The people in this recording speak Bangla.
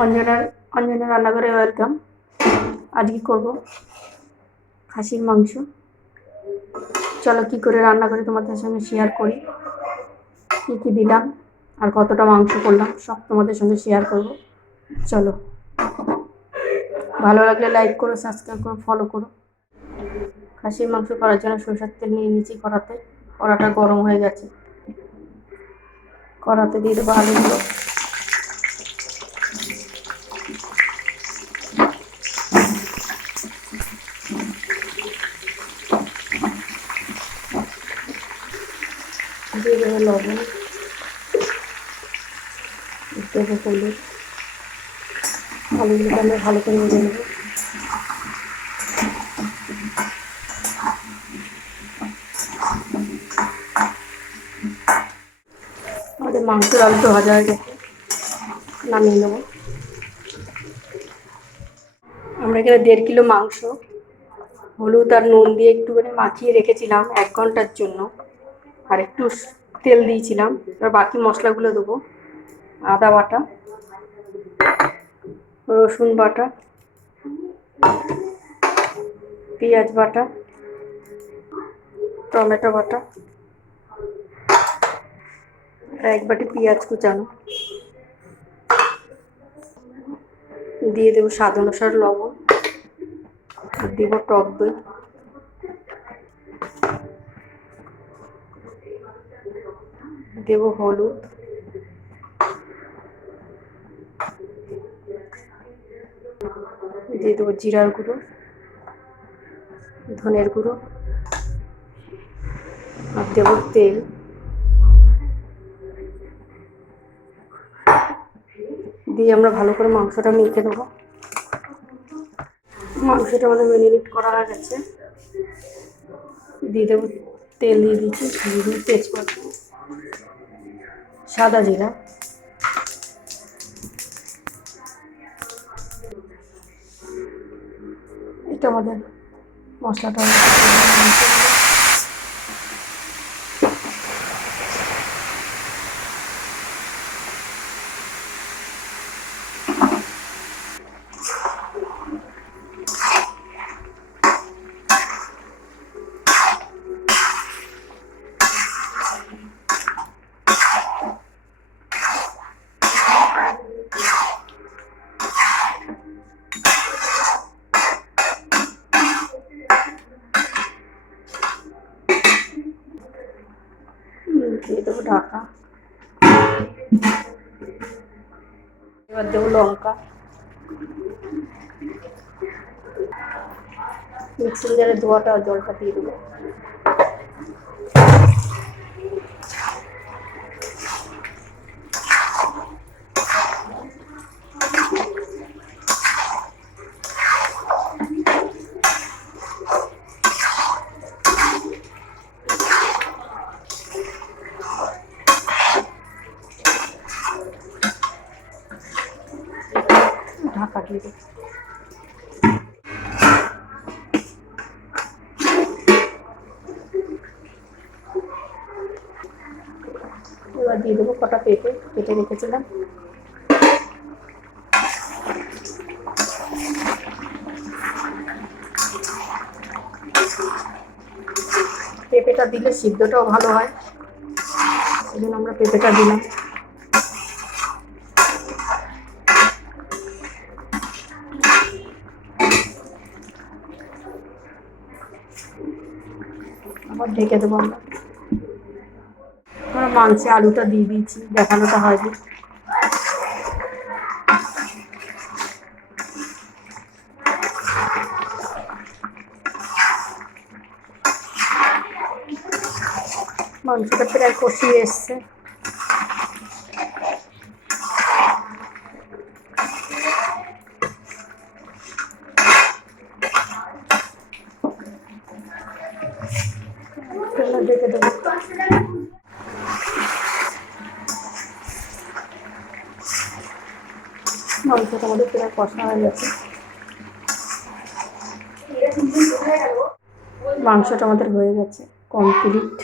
অঞ্জনা রান্নাঘরে ওয়েলকাম। আজকে করব খাসির মাংস। চলো কি করে রান্না করি তোমাদের সঙ্গে শেয়ার করি, কী কী দিলাম আর কতটা মাংস করলাম সব তোমাদের সঙ্গে শেয়ার করব। চলো, ভালো লাগলে লাইক করো, সাবস্ক্রাইব করো, ফলো করো। খাসির মাংস করার জন্য সরষের তেল নিয়ে নিয়েছি কড়াতে। কড়াটা গরম হয়ে গেছে, কড়াতে দিয়ে দেবো আলুগুলো। দিয়ে দেবো লবণ, দেবো হলুদ। আলুগুলোকে আমরা ভালো করে ভেজে নেব। আমাদের মাংসের আলুটা ভাজা হয়ে গেছে, নামিয়ে নেব। আমরা এখানে 1.5 কিলো মাংস হলুদ আর নুন দিয়ে একটুখানি মাখিয়ে রেখেছিলাম 1 ঘন্টার জন্য, আর একটু তেল দিয়েছিলাম। এবার বাকি মশলাগুলো দেবো। আদা বাটা, রসুন বাটা, পেঁয়াজ বাটা, টমেটো বাটা, আর 1 বাটি পেঁয়াজ কুচানো। দিয়ে দেবো স্বাদ অনুসারে লবণ, আর দেবো টক দই, দেবো হলুদ, দিয়ে দেবো জিরার গুঁড়ো, ধনের গুঁড়ো, আর দেবো তেল। দিয়ে আমরা ভালো করে মাংসটা মেখে দেবো। মাংসটা আমাদের ম্যারিনেট করা হয়ে গেছে। দিয়ে দেবো তেল, দিয়ে দিচ্ছি, দিয়ে দেবো তেজপাতা, সাদা জিরা, এটা আমাদের মশলাটা। দিয়ে দেবো ঢাকা। এবার দেবো লঙ্কা, মিক্সিং জারে ধোয়াটা আর জলটা দিয়ে দেবো। ঢাকা দিয়ে দেবো। এবার দিয়ে দেবো কটা পেঁপে কেটে রেখেছিলাম। পেঁপেটা দিলে সিদ্ধটাও ভালো হয়, এই জন্য আমরা পেঁপেটা দিলাম। আবার ঢেকে দেবো। আমরা মাংসে আলুটা দিয়ে দিয়েছি, দেখানোটা হয়নি। মাংসটা প্রায় কষিয়ে এসছে। ঢেকে দেবো। মাংসটা আমাদের প্রায় কষা হয়ে গেছে। মাংসটা আমাদের হয়ে গেছে কমপ্লিট।